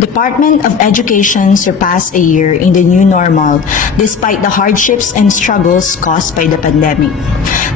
Department of Education surpassed a year in the new normal despite the hardships and struggles caused by the pandemic.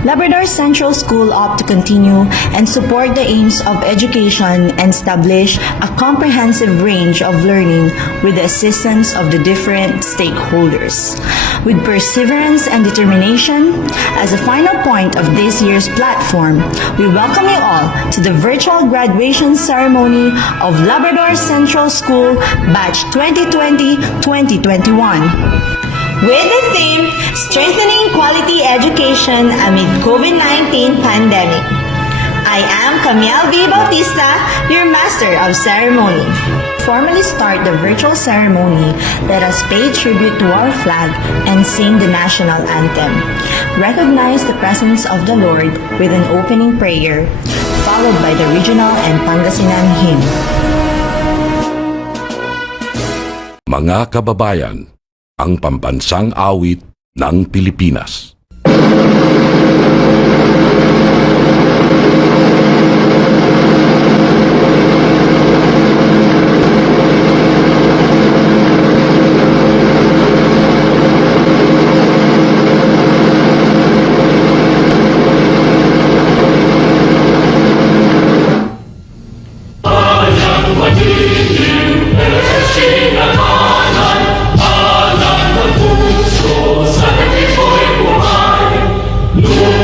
Labrador Central School opted to continue and support the aims of education and establish a comprehensive range of learning with the assistance of the different stakeholders. With perseverance and determination, as a final point of this year's platform, we welcome you all to the virtual graduation ceremony of Labrador Central School Batch 2020-2021. With the theme, Strengthening Quality Education Amid COVID-19 Pandemic. I am Camille V. Bautista, your Master of Ceremony. To formally start the virtual ceremony, let us pay tribute to our flag and sing the national anthem. Recognize the presence of the Lord with an opening prayer, followed by the regional and Pangasinan hymn. Mga kababayan, ang pambansang awit ng Pilipinas. No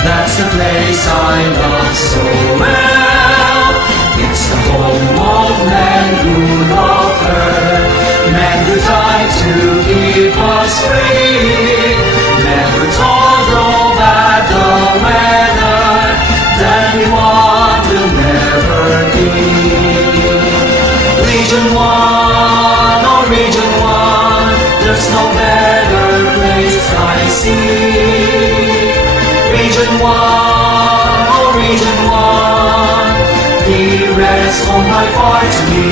That's the place I love so well. It's the home of men who love her, men who died to keep us free. Never told no bad the weather, then we want will never be. Region 1, oh Region 1, there's no better place I see. Region 1, oh Region 1, dearest home by far to me.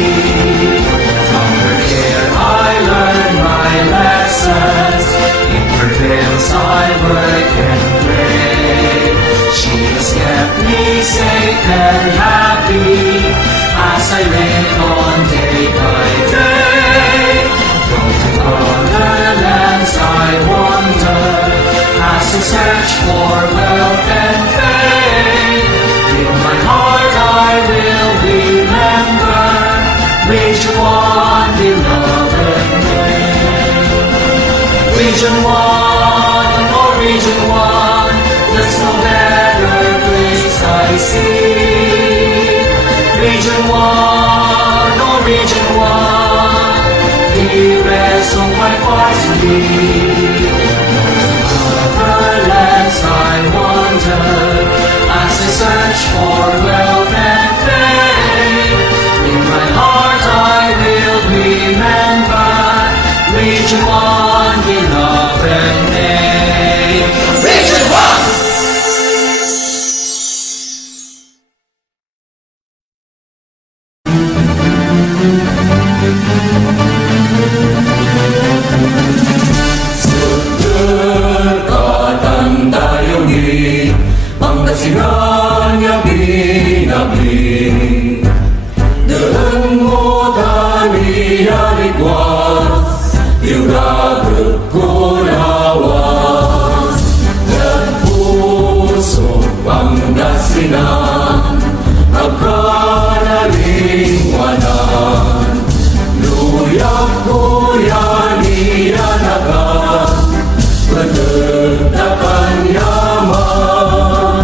From her care I learn my lessons, in her veils I work and pray. She has kept me safe and happy, as I live on day by day. From to other lands I wander, as I search for wealth and fame. In my heart I will remember Region 1, beloved name. Region 1, oh Region 1, there's no better place I see. Region 1, oh Region 1, dearest of my heart's need. Other lands I wander, as I search for wealth and fame. In my heart I will remember Region 1, beloved name. Region 1! Berkatan dayungi, Pangasinan yang binabli. Dengan modani alikwas, diuragak kulawas. Dan puso Pangasinan, agkanalingwanan. Luyak kuyani anakan, Penegtakan yaman.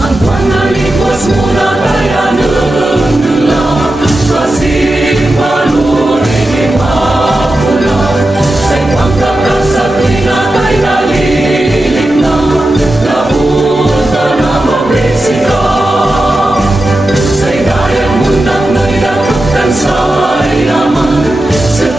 Ang panalikwas mula kaya nenggelam, kasih maluri di mapunan. Say pangkakas sa pinatay na lilik na, lapunta na mabisika. Say gayang mundak na ilagaktan sa ilaman, sa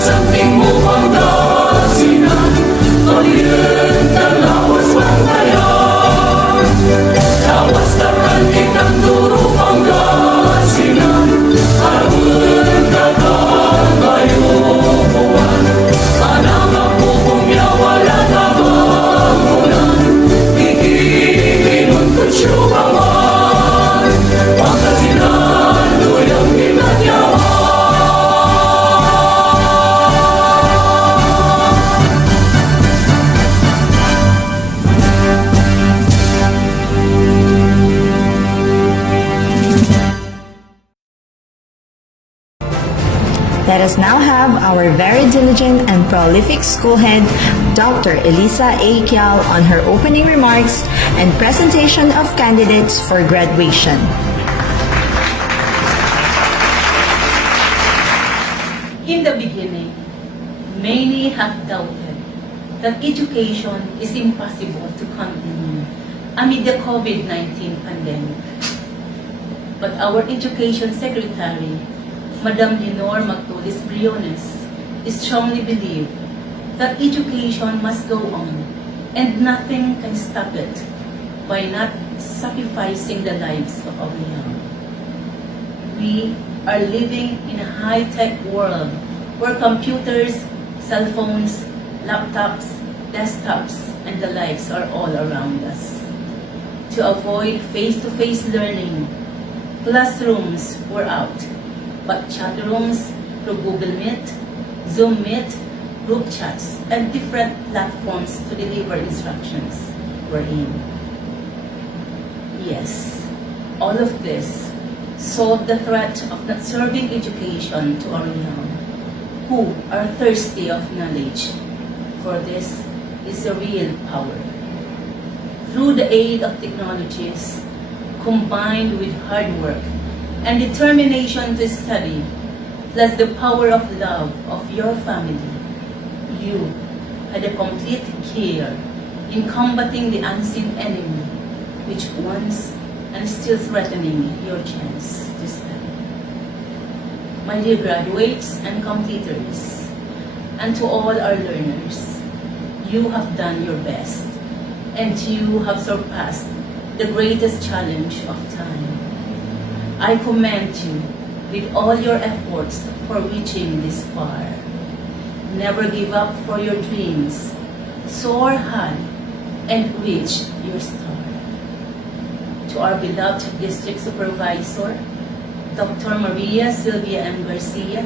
something mo Pangasinan, Oriental lawas Bangayan. Lawas takan itang duro Pangasinan, Arun kakang bayubuan. Anang akubong yawala na bangunan, ikikinon kusyubangan. Pangasinan, luyang inatyawan. Let us now have our very diligent and prolific school head, Dr. Elisa A. Kiao, on her opening remarks and presentation of candidates for graduation. In the beginning, many have doubted that education is impossible to continue amid the COVID-19 pandemic. But our Education Secretary, Madam Lenore Magtulis Briones, strongly believe that education must go on and nothing can stop it by not sacrificing the lives of our young. We are living in a high-tech world where computers, cell phones, laptops, desktops, and the likes are all around us. To avoid face-to-face learning, classrooms were out, but chat rooms through Google Meet, Zoom Meet, group chats, and different platforms to deliver instructions were in. Yes, all of this solved the threat of not serving education to our young. who are thirsty of knowledge, for this is a real power. Through the aid of technologies, combined with hard work and determination to study, plus the power of love of your family, you had a complete care in combating the unseen enemy which once and still threatening your chance to study. My dear graduates and completers, and to all our learners, you have done your best, and you have surpassed the greatest challenge of time. I commend you with all your efforts for reaching this far. Never give up for your dreams. Soar high and reach your star. To our beloved District Supervisor, Dr. Maria Sylvia M. Garcia,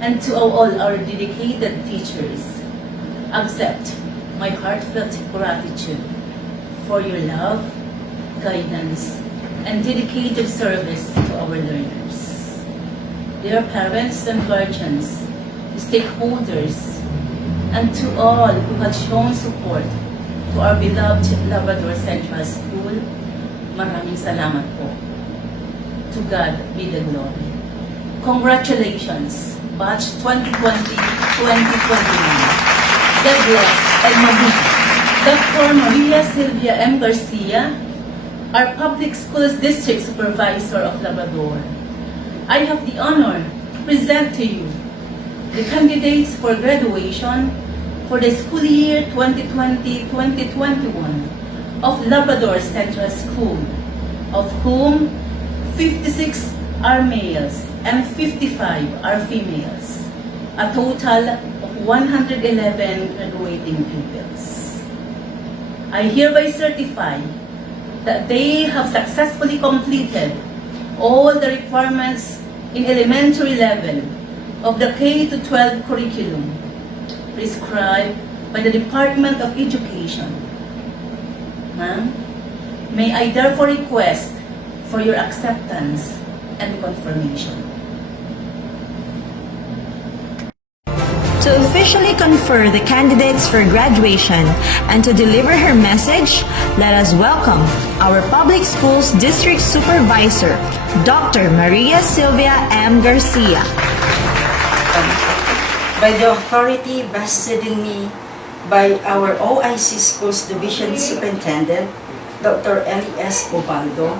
and to all our dedicated teachers, accept my heartfelt gratitude for your love, guidance, and dedicated service to our learners. Dear parents and guardians, stakeholders, and to all who have shown support to our beloved Labrador Central School, maraming salamat po. To God be the glory. Congratulations, Batch 2020-2021. God bless and mabuhay. Dr. Maria Sylvia M. Garcia, our Public Schools District Supervisor of Labrador. I have the honor to present to you the candidates for graduation for the school year 2020-2021 of Labrador Central School, of whom 56 are males and 55 are females, a total of 111 graduating pupils. I hereby certify that they have successfully completed all the requirements in elementary level of the K-12 curriculum prescribed by the Department of Education. Ma'am, may I therefore request for your acceptance and confirmation. To officially confer the candidates for graduation and to deliver her message, let us welcome our Public Schools District Supervisor, Dr. Maria Sylvia M. Garcia. By the authority vested in me by our OIC Schools Division Superintendent, Dr. Elias Obaldo,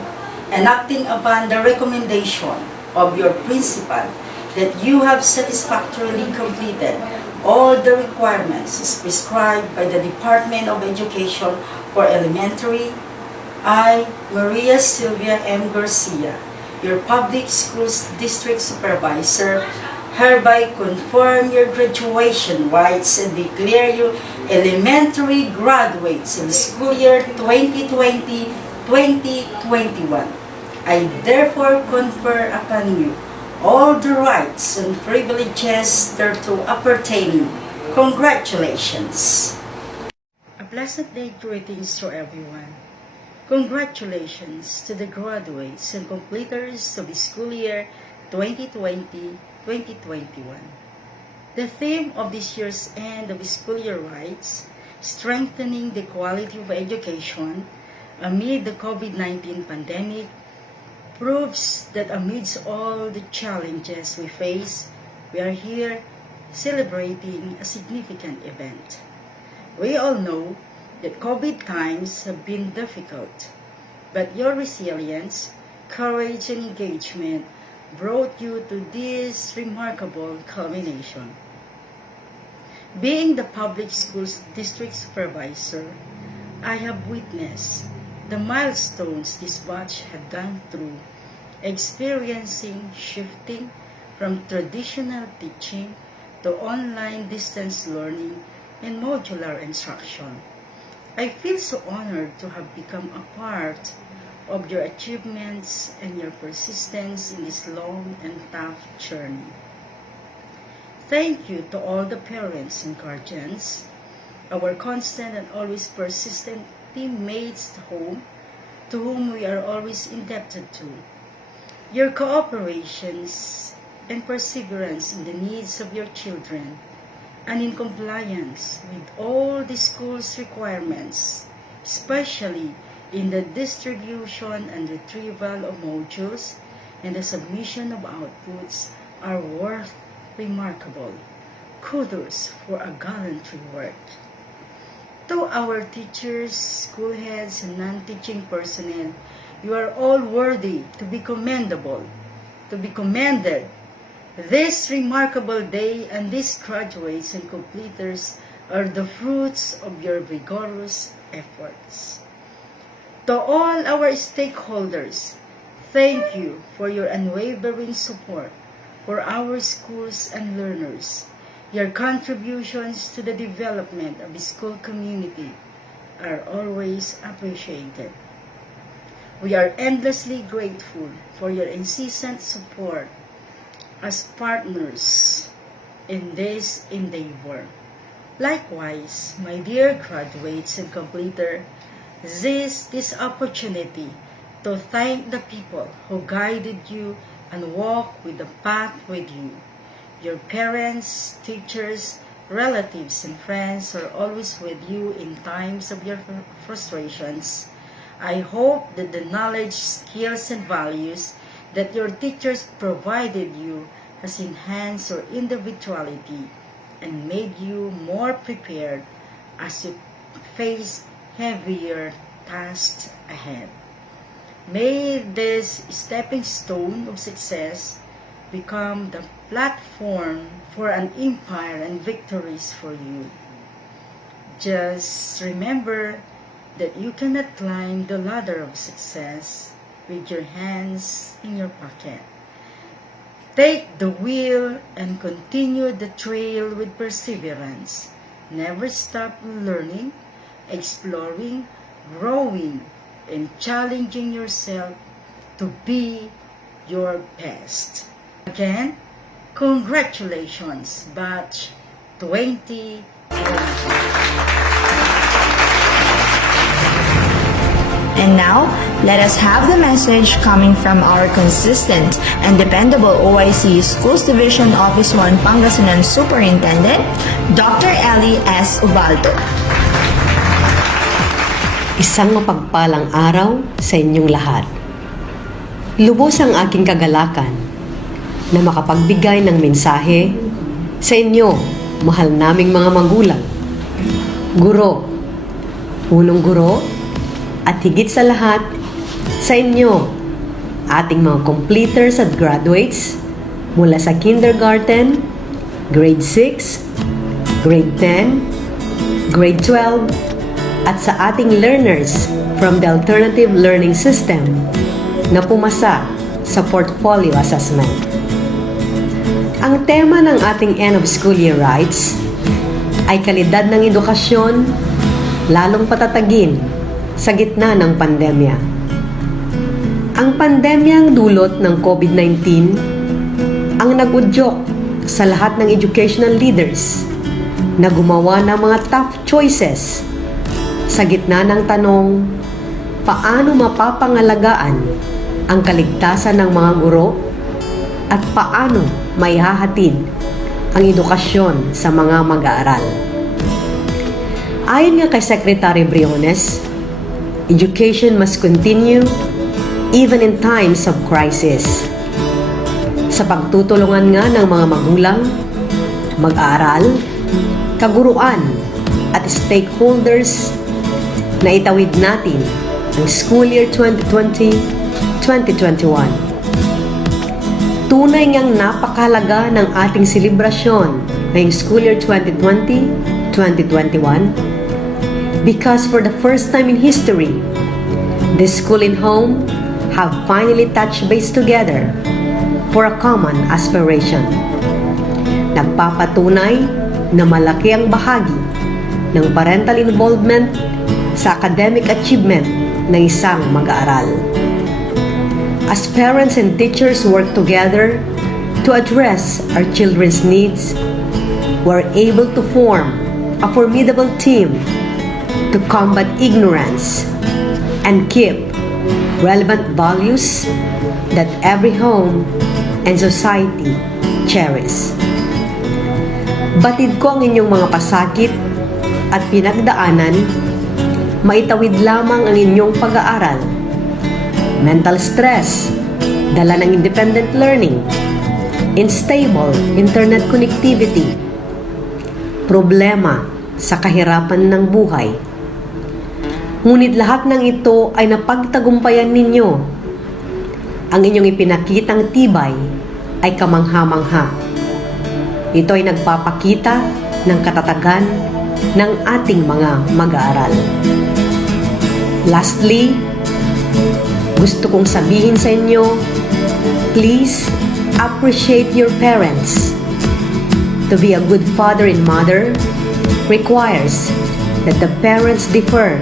and acting upon the recommendation of your principal that you have satisfactorily completed all the requirements prescribed by the Department of Education for elementary, I, Maria Sylvia M. Garcia, your Public Schools District Supervisor, hereby confirm your graduation rights and declare you elementary graduates in the school year 2020-2021. I therefore confer upon you all the rights and privileges thereto appertaining. Congratulations. A blessed day greetings to everyone. Congratulations to the graduates and completers of the school year 2020-2021. The theme of this year's end of school year rights, strengthening the quality of education amid the COVID-19 pandemic, proves that amidst all the challenges we face, we are here celebrating a significant event. We all know that COVID times have been difficult, but your resilience, courage, and engagement brought you to this remarkable culmination. Being the Public Schools District Supervisor, I have witnessed the milestones this batch had gone through, experiencing shifting from traditional teaching to online distance learning and modular instruction. I feel so honored to have become a part of your achievements and your persistence in this long and tough journey. Thank you to all the parents and guardians, our constant and always persistent teammates at home, to whom we are always indebted to. Your cooperations and perseverance in the needs of your children, and in compliance with all the school's requirements, especially in the distribution and retrieval of modules and the submission of outputs, are worth remarkable. Kudos for a gallantry work. To our teachers, school heads, and non-teaching personnel, you are all worthy to be commendable, to be commended. This remarkable day and these graduates and completers are the fruits of your vigorous efforts. To all our stakeholders, thank you for your unwavering support for our schools and learners. Your contributions to the development of the school community are always appreciated. We are endlessly grateful for your incessant support as partners in this endeavor. Likewise, my dear graduates and completer, this opportunity to thank the people who guided you and walked with the path with you. Your parents, teachers, relatives, and friends are always with you in times of your frustrations. I hope that the knowledge, skills, and values that your teachers provided you has enhanced your individuality and made you more prepared as you face heavier tasks ahead. May this stepping stone of success become the platform for an empire and victories for you. Just remember that you cannot climb the ladder of success with your hands in your pocket. Take the wheel and continue the trail with perseverance. Never stop learning, exploring, growing, and challenging yourself to be your best. Again, congratulations, Batch 2020. And now, let us have the message coming from our consistent and dependable OIC Schools Division Office 1 Pangasinan Superintendent, Dr. Ellie S. Ubaldo. Isang mapagpalang araw sa inyong lahat. Lubos ang aking kagalakan na makapagbigay ng mensahe sa inyo, mahal naming mga magulang, guro, punong guro, at higit sa lahat, sa inyo, ating mga completers at graduates mula sa kindergarten, grade 6, grade 10, grade 12, at sa ating learners from the alternative learning system na pumasa sa portfolio assessment. Ang tema ng ating end of school year rights ay kalidad ng edukasyon, lalong patatagin sa gitna ng pandemya. Ang pandemyang dulot ng COVID-19 ang nag-udyok sa lahat ng educational leaders na gumawa ng mga tough choices sa gitna ng tanong, paano mapapangalagaan ang kaligtasan ng mga guro at paano maihahatid ang edukasyon sa mga mag-aaral. Ayon nga kay Secretary Briones, education must continue even in times of crisis. Sa pagtutulungan nga ng mga magulang, mag-aaral, kaguruan at stakeholders na itawid natin ang school year 2020-2021. Tunay ngang napakahalaga ng ating selebrasyon ngayong school year 2020-2021 because for the first time in history, the school and home have finally touched base together for a common aspiration. Nagpapatunay na malaki ang bahagi ng parental involvement sa academic achievement ng isang mag-aaral. As parents and teachers work together to address our children's needs, we're able to form a formidable team to combat ignorance and keep relevant values that every home and society Gutierrez. Batid ko ang inyong mga pasakit at pinagdaanan, maitawid lamang ang inyong pag-aaral. Mental stress, dala ng independent learning, unstable internet connectivity, problema sa kahirapan ng buhay. Ngunit lahat ng ito ay napagtagumpayan ninyo. Ang inyong ipinakitang tibay ay kamangha-mangha. Ito ay nagpapakita ng katatagan ng ating mga mag-aaral. Lastly, gusto kong sabihin sa inyo, please appreciate your parents. To be a good father and mother requires that the parents defer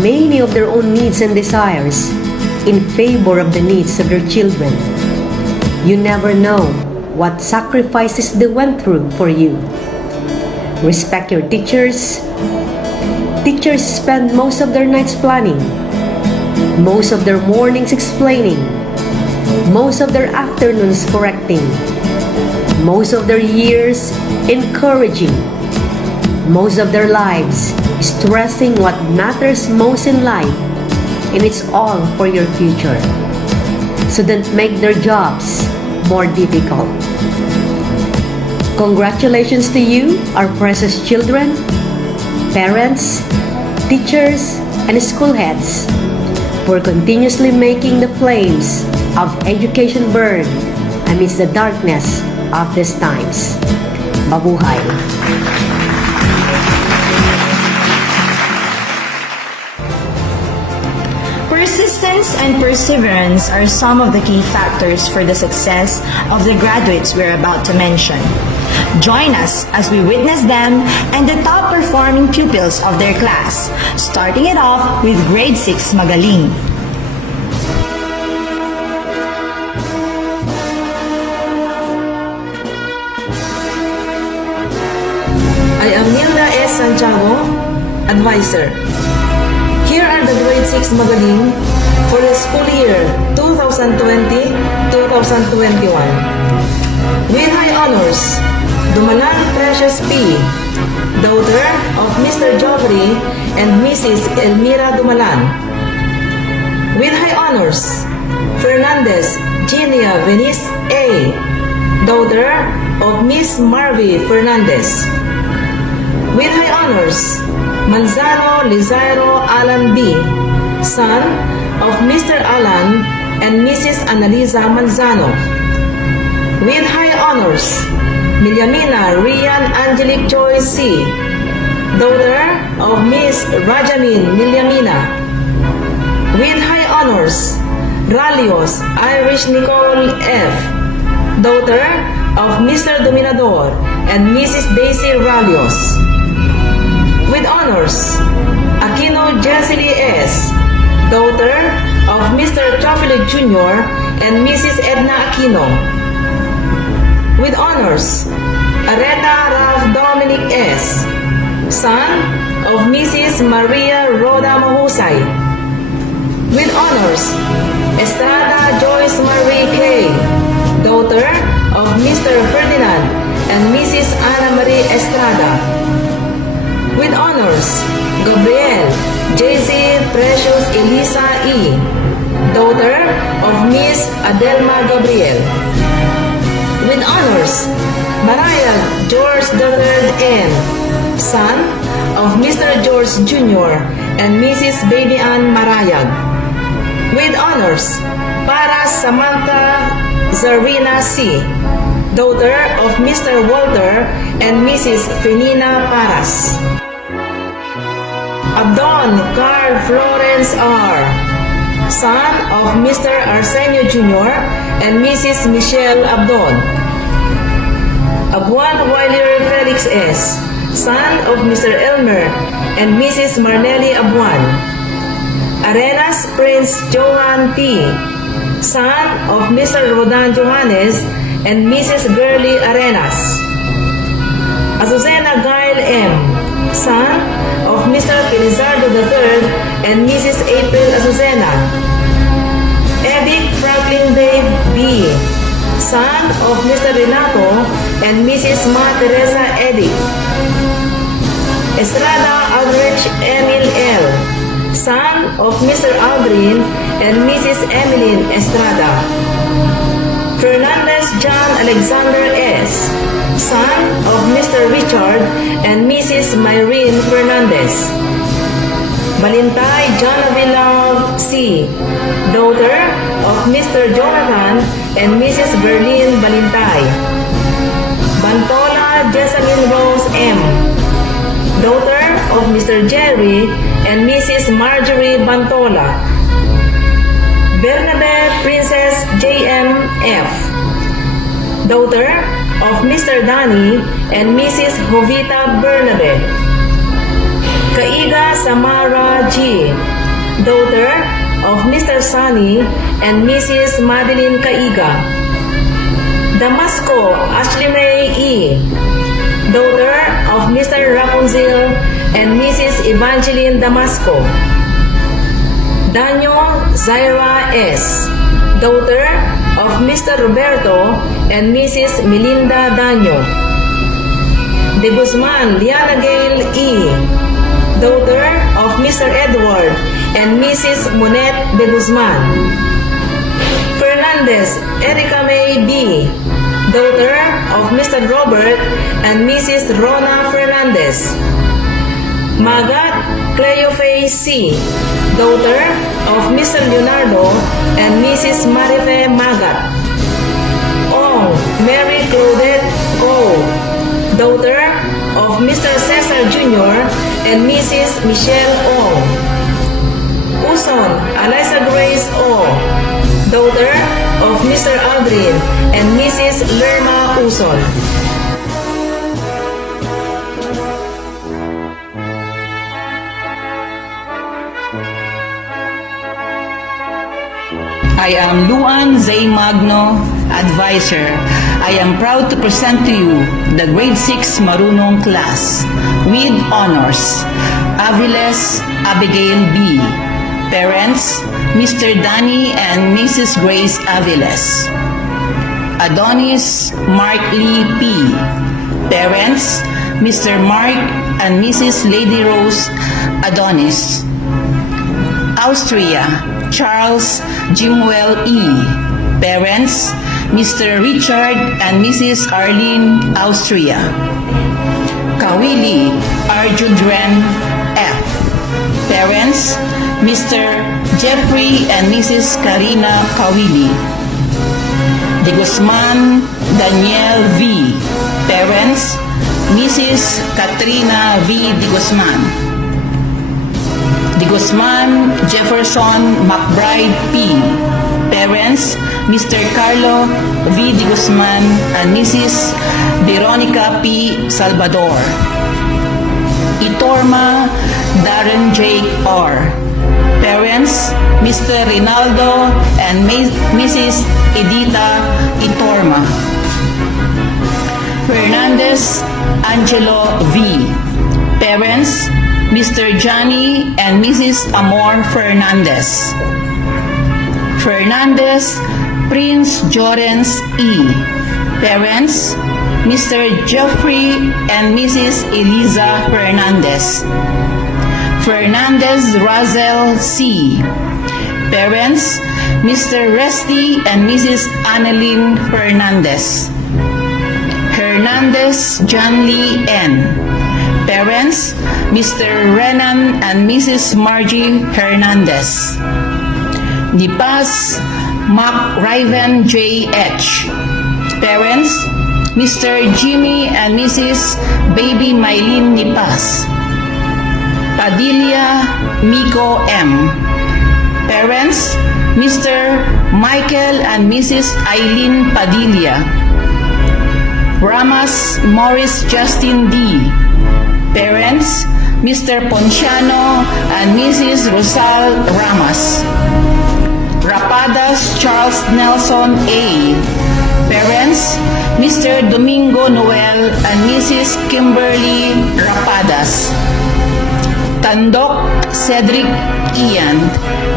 many of their own needs and desires in favor of the needs of their children. You never know what sacrifices they went through for you. Respect your teachers. Teachers spend most of their nights planning, most of their mornings explaining, most of their afternoons correcting, most of their years encouraging, most of their lives stressing what matters most in life, and it's all for your future. So don't make their jobs more difficult. Congratulations to you, our precious children, parents, teachers, and school heads, for continuously making the flames of education burn amidst the darkness of these times. Mabuhay! Persistence and perseverance are some of the key factors for the success of the graduates we're about to mention. Join us as we witness them and the top-performing pupils of their class, starting it off with Grade 6 Magaling. I am Nilda S. Santiago, Advisor. Here are the Grade 6 Magaling for the school year 2020-2021. With high honors, Dumalan Precious P., daughter of Mr. Joffrey and Mrs. Elmira Dumalan. With high honors, Fernandez Genia Venice A., daughter of Miss Marvy Fernandez. With high honors, Manzano Lizairo Alan B., son of Mr. Alan and Mrs. Annalisa Manzano. With high honors, Milyamina Rian Angelic Joy C., daughter of Miss Rajamin Milyamina. With high honors, Ralios Irish Nicole F., daughter of Mr. Dominador and Mrs. Daisy Ralios. With honors, Aquino Jensely S., daughter of Mr. Chapele Jr. and Mrs. Edna Aquino. With honors, Areta Ralph Dominic S., son of Mrs. Maria Roda Mahusay. With honors, Estrada Joyce Marie K., daughter of Mr. Ferdinand and Mrs. Ana Marie Estrada. With honors, Gabriel J.Z. Precious Elisa E., daughter of Miss Adelma Gabriel. With honors, Mariah George III N., son of Mr. George Jr. and Mrs. Baby Ann Marayag. With honors, Paras Samantha Zarina C., daughter of Mr. Walter and Mrs. Fenina Paras. Abdon Carl Florence R., son of Mr. Arsenio Jr. and Mrs. Michelle Abdon. Abuan Wyler Felix S., son of Mr. Elmer and Mrs. Marnelli Abuan. Arenas Prince Johan P., son of Mr. Rodan Johannes and Mrs. Gurley Arenas. Azucena Gail M., son of Mr. Felizardo III and Mrs. April Azucena. Edic Franklin Dave B., son of Mr. Renato and Mrs. Ma Teresa Edith. Estrada Aldrich Emil L., son of Mr. Aldrin and Mrs. Emeline Estrada. Fernandez John Alexander S., son of Mr. Richard and Mrs. Myrene Fernandez. Balintay Jonavilla C., daughter of Mr. Jonathan and Mrs. Berlin Balintay. Bantola Jessalyn Rose M., daughter of Mr. Jerry and Mrs. Marjorie Bantola. Bernabe Princess J.M. F., daughter of Mr. Danny and Mrs. Jovita Bernabe. Kaiga Samara G., daughter of Mr. Sunny and Mrs. Madeline Kaiga. Damasco Ashley May E., daughter of Mr. Rapunzel and Mrs. Evangeline Damasco. Danyo Zaira S., daughter of Mr. Roberto and Mrs. Melinda Danyo. De Guzman Liana Gail E., daughter of Mr. Edward and Mrs. Monet De Guzman. Fernandez Erica May B., daughter of Mr. Robert and Mrs. Rona Fernandez. Magat Cleofe C., daughter of Mr. Leonardo and Mrs. Marife Magat. Ong Mary Claudette O., daughter of Mr. Cesar Jr. and Mrs. Michelle Ong. Uson Eliza Grace O., daughter of Mr. Aldrin and Mrs. Lerma Uson. I am Luan Zay Magno, Advisor. I am proud to present to you the Grade 6 Marunong class with honors. Aviles Abigail B. Parents, Mr. Danny and Mrs. Grace Aviles. Adonis Mark Lee P. Parents, Mr. Mark and Mrs. Lady Rose Adonis. Austria, Charles Jimuel E. Parents, Mr. Richard and Mrs. Arlene Austria. Kawili Arjudren F. Parents, Mr. Jeffrey and Mrs. Karina Kawili. De Guzman Daniel V. Parents, Mrs. Katrina V. De Guzman. De Guzman Jefferson McBride P. Parents, Mr. Carlo V. De Guzman and Mrs. Veronica P. Salvador. Itorma Darren J. R. Parents, Mr. Rinaldo and Mrs. Edita Itorma. Fernandez Angelo V. Parents, Mr. Johnny and Mrs. Amor Fernandez. Fernandez Prince Jorens E. Parents, Mr. Geoffrey and Mrs. Eliza Fernandez. Fernandez Razel C. Parents, Mr. Resty and Mrs. Annalyn Fernandez. Hernandez John Lee N. Parents, Mr. Renan and Mrs. Margie Hernandez. Nipas Mac Riven J. H. Parents, Mr. Jimmy and Mrs. Baby Mylene Nipas. Padilla Miko M. Parents, Mr. Michael and Mrs. Eileen Padilla. Ramas Morris Justin D. Parents, Mr. Ponciano and Mrs. Rosal Ramas. Rapadas Charles Nelson A. Parents, Mr. Domingo Noel and Mrs. Kimberly Rapadas. Tandok Cedric Ian.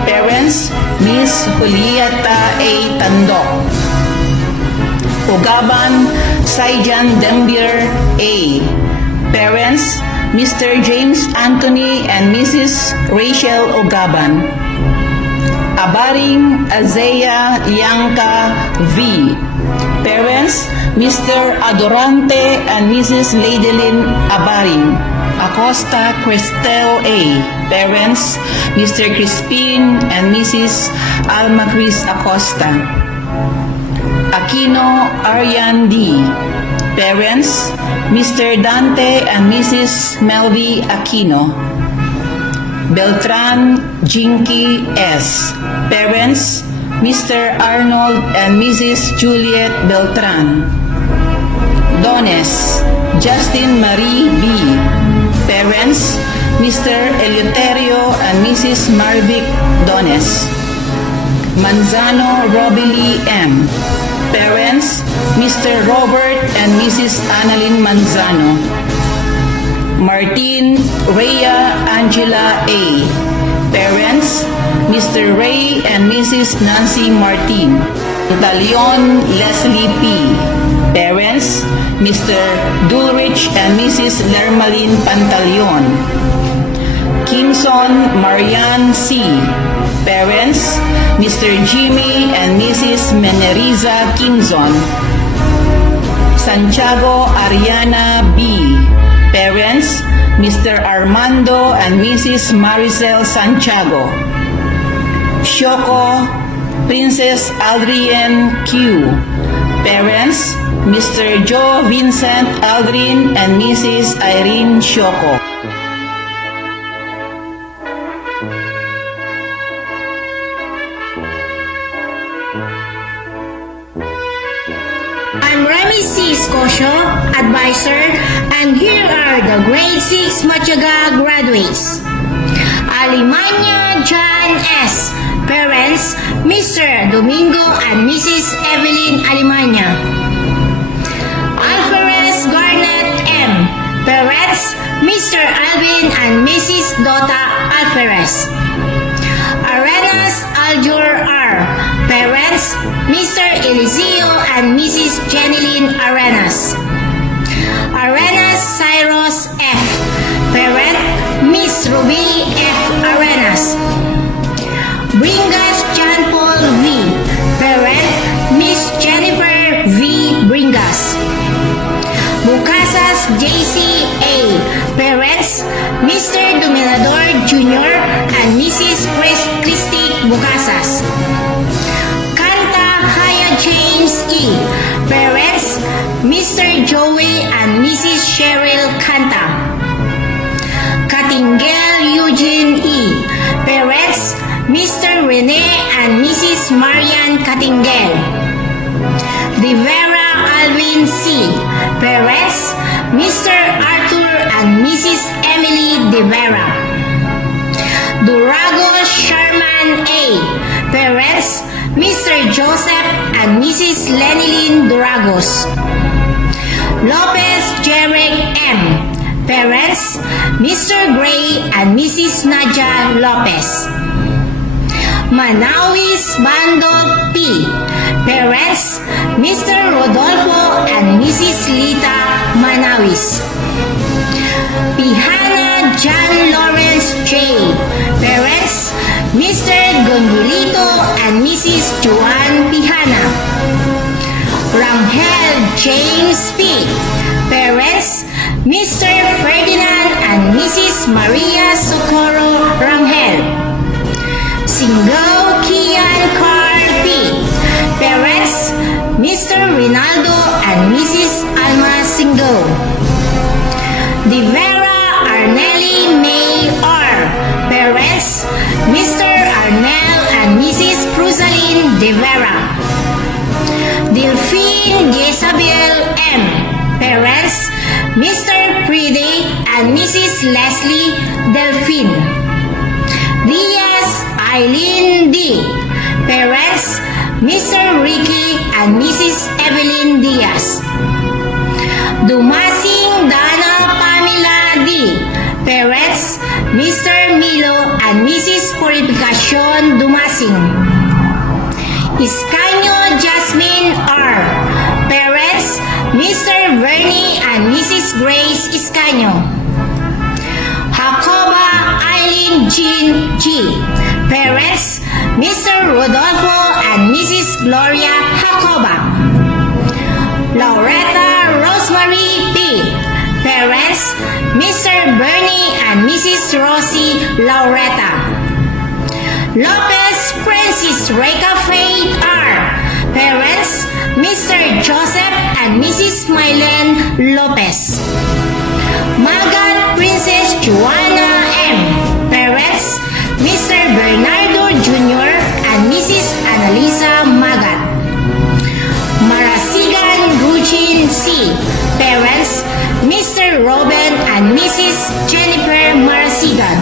Parents, Miss Julieta A. Tandok. Ogaban Saijan Dembier A. Parents, Mr. James Anthony and Mrs. Rachel Ogaban. Abaring Azea Yanka V. Parents, Mr. Adorante and Mrs. Ladelyn Abaring. Acosta Cristel A. Parents, Mr. Crispin and Mrs. Alma Cris Acosta. Aquino Arian D. Parents, Mr. Dante and Mrs. Melody Aquino. Beltran Jinky S. Parents, Mr. Arnold and Mrs. Juliet Beltran. Dones Justin Marie B. Parents, Mr. Eleuterio and Mrs. Marvic Dones. Manzano Robili M. Parents, Mr. Robert and Mrs. Annalyn Manzano. Martin Rhea Angela A. Parents, Mr. Ray and Mrs. Nancy Martin. Talion Leslie P. Parents, Mr. Dulrich and Mrs. Lermalin Pantaleon. Kimson Marian C. Parents, Mr. Jimmy and Mrs. Meneriza Kimson. Santiago Ariana B. Parents, Mr. Armando and Mrs. Maricel Santiago. Shoko Princess Aldrien Q. Parents, Mr. Joe Vincent Aldrin and Mrs. Irene Shoko. I'm Remy C. Scosio, advisor, and here are the grade 6 Matyaga graduates. Alimanya John S. Parents, Mr. Domingo and Mrs. Evelyn Alimanya. Alferez Garnet M. Parents, Mr. Alvin and Mrs. Dota Alferez. Arenas Aljur R. Parents, Mr. Eliseo and Mrs. Jeneline Arenas. Arenas Cyrus F. Parent, Miss Ruby F. Arenas. Bringas John Paul V. Parent, Miss Jennifer V. Bringas. Bukasas JC A. Parents, Mr. Dominador Jr. and Mrs. Christy Bukasas. Kanta Haya James E. Parents, Mr. Joey and Mrs. Cheryl Kanta. Katingel Eugene E. Parents, Mr. Rene and Mrs. Marian Katingel. Rivera Alvin C. Parents, Mr. Arthur and Mrs. Emily De Vera. Durago Sherman A. Parents, Mr. Joseph and Mrs. Lenilyn Duragos. Lopez Jeric M. Parents, Mr. Gray and Mrs. Nadia Lopez. Manawis Bando P. Parents, Mr. Rodolfo and Mrs. Lita Manawis. Pihana John Lawrence J. Parents, Mr. Gongulito and Mrs. Joan Pihana. Rangel James P. Parents, Mr. Ferdinand and Mrs. Maria Socorro Rangel. Singaw Kian Carl P. Parents, Mr. Rinaldo and Mrs. Alma Singaw. De Vera Arnelli May R. Parents, Mr. Arnel and Mrs. Cruzaline De Vera. Delphine Jezabel M. Parents, Mr. Pride and Mrs. Leslie Delphine. Diaz Eileen D. Parents, Mr. Ricky and Mrs. Evelyn Diaz. Dumasing Dana Pamela D. Parents, Mr. Milo and Mrs. Purificacion Dumasing. Iscanio Jasmine R. Parents, Grace Iscaño. Jacoba Eileen Jean G. Parents, Mr. Rodolfo and Mrs. Gloria Jacoba. Laureta Rosemary P. Parents, Mr. Bernie and Mrs. Rosie Laureta. Lopez Francis Reka Faith R. Parents, Mr. Joseph and Mrs. Mylen Lopez. Magat Princess Joanna M. Parents, Mr. Bernardo Jr. and Mrs. Annalisa Magat. Marasigan Guchin C. Parents, Mr. Robin and Mrs. Jennifer Marasigan.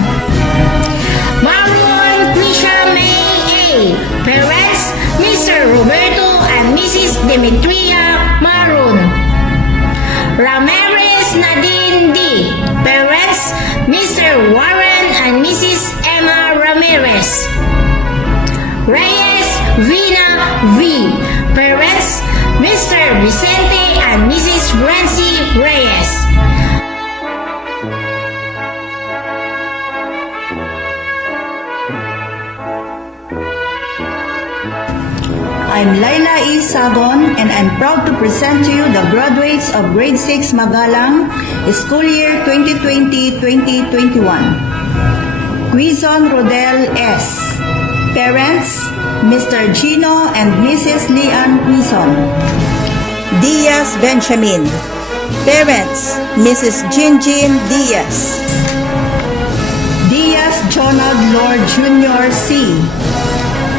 Maron Prisha May A. Parents, Mr. Roberto and Mrs. Demetria Maroon. Ramirez Nadine D. Parents, Mr. Warren and Mrs. Emma Ramirez. Reyes Vina V. Parents, Mr. Vicente and Mrs. Rancy Reyes. I'm Laila E. Sagon and I'm proud to present to you the graduates of Grade 6 Magalang, School Year 2020-2021. Quizon Rodel S. Parents, Mr. Gino and Mrs. Lian Quizon. Diaz Benjamin. Parents, Mrs. Jinjin Diaz. Diaz Jonald Lord Jr. C.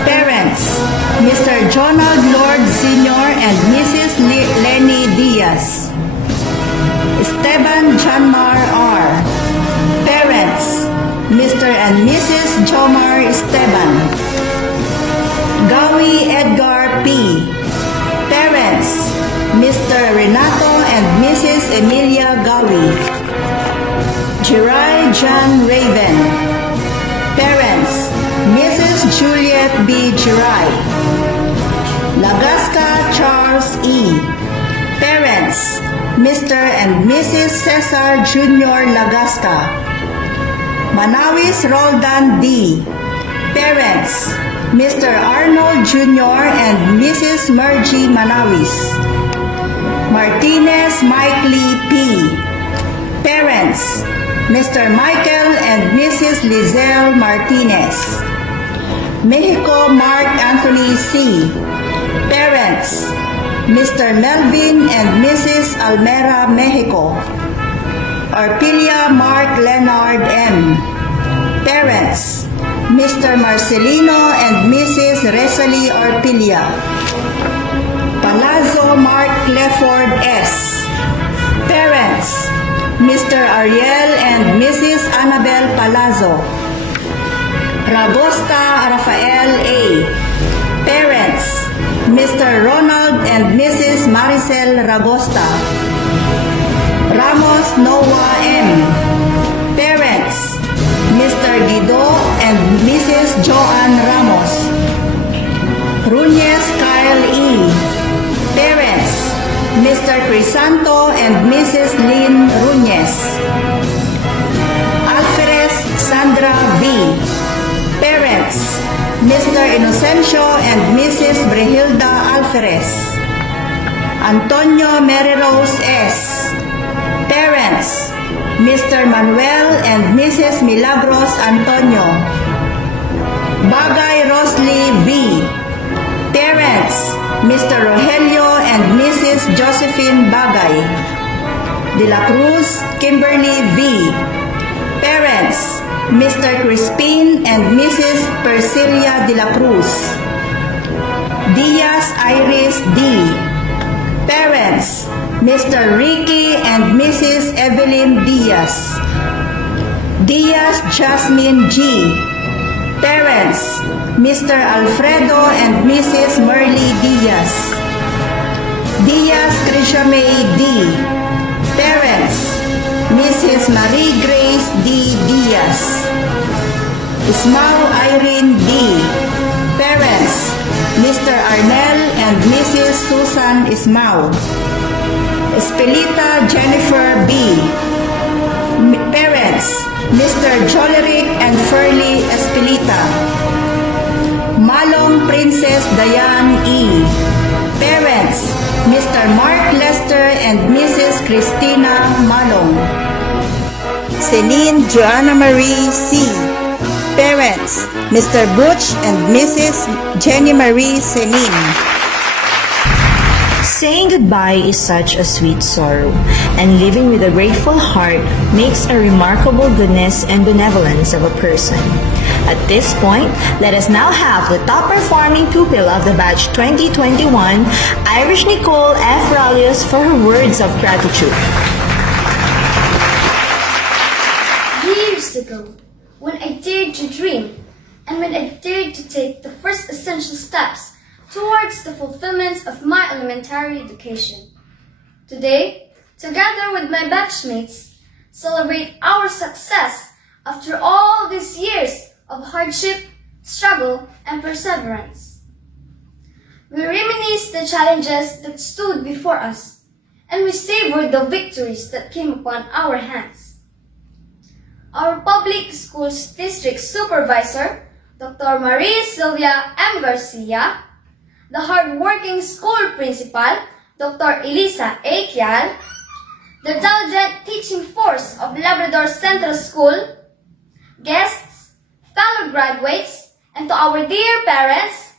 Parents, Mr. Jonald Lord Sr. and Mrs. Lenny Diaz. Esteban Janmar R. Parents, Mr. and Mrs. Jomar Esteban. Gawi Edgar P. Parents, Mr. Renato and Mrs. Emilia Gawi. Jirai John Raven. Parents, Mrs. Juliet B. Jirai. Lagasca Charles E. Parents, Mr. and Mrs. Cesar Jr. Lagasca. Manawis Roldan D. Parents, Mr. Arnold Jr. and Mrs. Mergy Manawis. Martinez Mike Lee P. Parents, Mr. Michael and Mrs. Lizelle Martinez. Mexico Mark Anthony C. Parents, Mr. Melvin and Mrs. Almera Mexico. Arpilia Mark Leonard M. Parents, Mr. Marcelino and Mrs. Resalie Arpilia. Palazzo Mark Clifford S. Parents, Mr. Ariel and Mrs. Annabel Palazzo. Ragosta Rafael A. Parents, Mr. Ronald and Mrs. Maricel Ragosta. Ramos Noah M. Parents, Mr. Guido and Mrs. Joanne Ramos. Ruñez Kyle E. Parents, Mr. Crisanto and Mrs. Lynn Ruñez. Alferez Sandra V. Parents, Mr. Inocencio and Mrs. Brehilda Alferez. Antonio Mererose S. Parents, Mr. Manuel and Mrs. Milagros Antonio. Bagay Rosly V. Parents, Mr. Rogelio and Mrs. Josephine Bagay. De la Cruz Kimberly V. Parents, Mr. Crispin and Mrs. Percilia de la Cruz. Diaz Iris D. Parents, Mr. Ricky and Mrs. Evelyn Diaz. Diaz Jasmine G. Parents, Mr. Alfredo and Mrs. Merly Diaz. Diaz Krishamay D. Parents, Mrs. Marie Grace D. Diaz. Ismao Irene D. Parents, Mr. Arnel and Mrs. Susan Ismao. Espelita Jennifer B. Parents, Mr. Joleric and Furley Espelita. Malong Princess Diane E. Parents, Mr. Mark Lester and Mrs. Christina Malong. Celine Joanna Marie C. Parents, Mr. Butch and Mrs. Jenny Marie Celine. Saying goodbye is such a sweet sorrow, and living with a grateful heart makes a remarkable goodness and benevolence of a person. At this point, let us now have the top performing pupil of the batch 2021, Irish Nicole F. Ralius, for her words of gratitude. Years ago, when I dared to dream, and when I dared to take the first essential steps towards the fulfillment of my elementary education. Today, together with my batchmates, celebrate our success after all these years of hardship, struggle, and perseverance. We reminisce the challenges that stood before us, and we savor the victories that came upon our hands. Our public schools district supervisor, Dr. Maria Sylvia M. Garcia, the hard-working school principal, Dr. Elisa A. Kial, the diligent teaching force of Labrador Central School, guests, fellow graduates, and to our dear parents,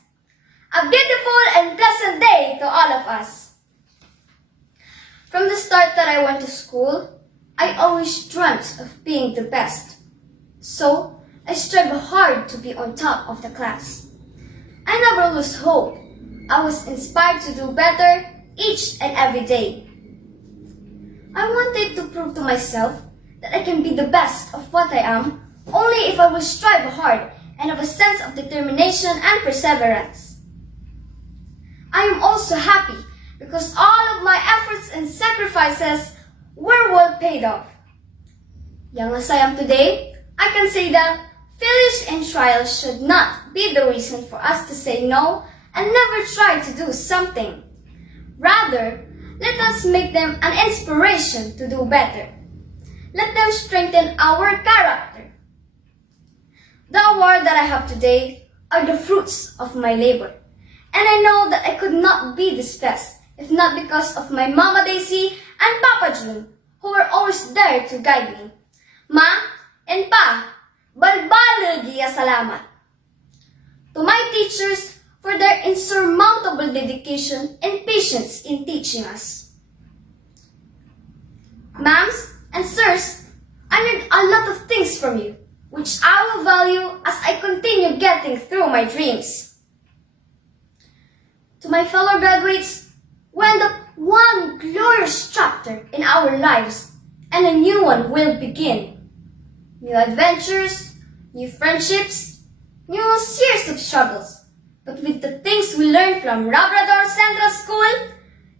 a beautiful and pleasant day to all of us. From the start that I went to school, I always dreamt of being the best. So, I strive hard to be on top of the class. I never lose hope. I was inspired to do better each and every day. I wanted to prove to myself that I can be the best of what I am only if I will strive hard and have a sense of determination and perseverance. I am also happy because all of my efforts and sacrifices were well paid off. Young as I am today, I can say that failures and trials should not be the reason for us to say no and never try to do something. Rather, let us make them an inspiration to do better. Let them strengthen our character. The award that I have today are the fruits of my labor. And I know that I could not be this best if not because of my Mama Daisy and Papa June, who were always there to guide me. Ma and Pa, balbalo giya salamat. To my teachers, for their insurmountable dedication and patience in teaching us. Ma'ams and sirs, I learned a lot of things from you, which I will value as I continue getting through my dreams. To my fellow graduates, we're in the one glorious chapter in our lives, and a new one will begin. New adventures, new friendships, new years of struggles. But with the things we learned from Labrador Central School,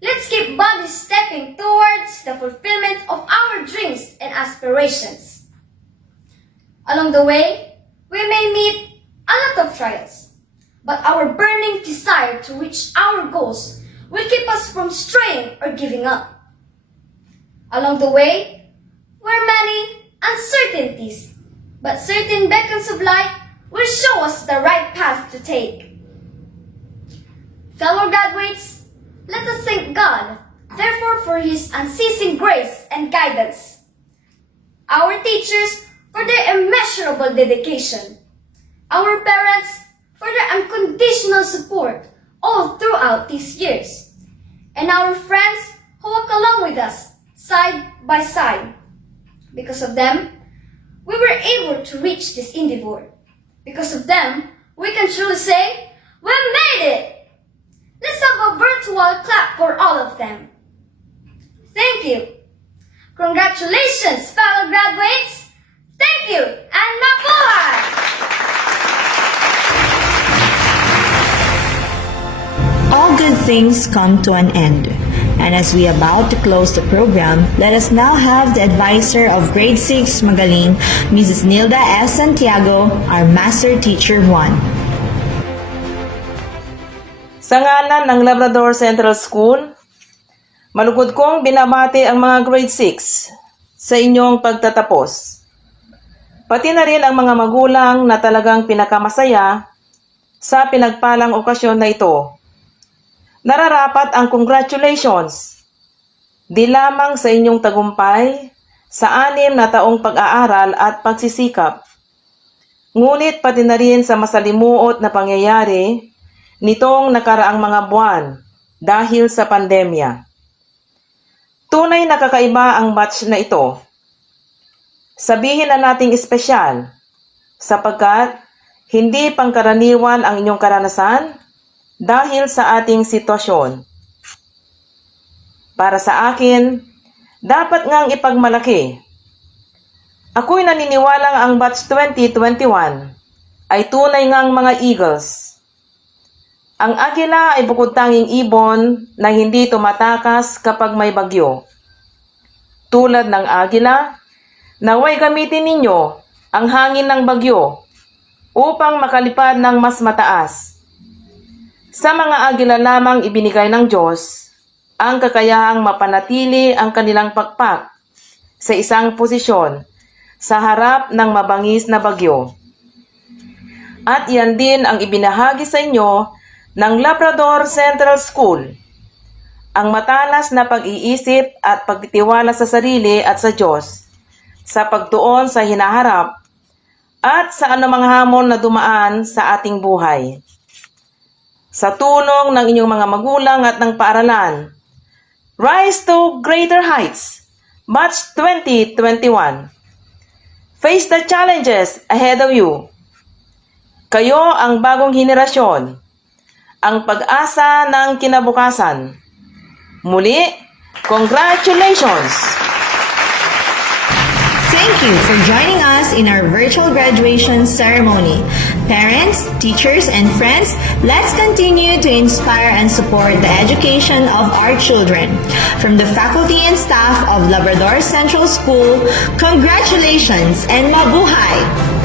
let's keep body stepping towards the fulfillment of our dreams and aspirations. Along the way, we may meet a lot of trials, but our burning desire to reach our goals will keep us from straying or giving up. Along the way, were many uncertainties, but certain beacons of light will show us the right path to take. Fellow graduates, let us thank God, therefore, for His unceasing grace and guidance. Our teachers for their immeasurable dedication. Our parents for their unconditional support all throughout these years. And our friends who walk along with us, side by side. Because of them, we were able to reach this endeavor. Because of them, we can truly say, we made it! Let's have a virtual clap for all of them. Thank you. Congratulations, fellow graduates. Thank you, and mabuhay! All good things come to an end. And as we are about to close the program, let us now have the advisor of Grade 6 Magaling, Mrs. Nilda S. Santiago, our Master Teacher 1. Sa ngalan ng Labrador Central School, Malugod kong binabati ang mga grade 6 sa inyong pagtatapos. Pati na rin ang mga magulang na talagang pinakamasaya sa pinagpalang okasyon na ito. Nararapat ang congratulations, di lamang sa inyong tagumpay sa 6 na taong pag-aaral at pagsisikap, ngunit pati na rin sa masalimuot na pangyayari nitong nakaraang mga buwan dahil sa pandemya. Tunay na kakaiba ang batch na ito. Sabihin na nating espesyal, sapagkat hindi pangkaraniwan ang inyong karanasan dahil sa ating sitwasyon. Para sa akin, dapat ngang ipagmalaki. Ako'y naniniwalang ang batch 2021 ay tunay ngang mga eagles. Ang agila ay bukod tanging ibon na hindi tumatakas kapag may bagyo. Tulad ng agila, naway gamitin ninyo ang hangin ng bagyo upang makalipad ng mas mataas. Sa mga agila lamang ibinigay ng Diyos ang kakayahang mapanatili ang kanilang pakpak sa isang posisyon sa harap ng mabangis na bagyo. At yan din ang ibinahagi sa inyo ng Labrador Central School, ang matalas na pag-iisip at pagtitiwala sa sarili at sa Diyos, sa pagtuon sa hinaharap at sa anumang hamon na dumaan sa ating buhay. Sa tulong ng inyong mga magulang at ng paaralan, rise to greater heights, Batch 2021. Face the challenges ahead of you. Kayo ang bagong henerasyon, ang pag-asa ng kinabukasan. Muli, congratulations! Thank you for joining us in our virtual graduation ceremony. Parents, teachers, and friends, let's continue to inspire and support the education of our children. From the faculty and staff of Labrador Central School, congratulations and mabuhay!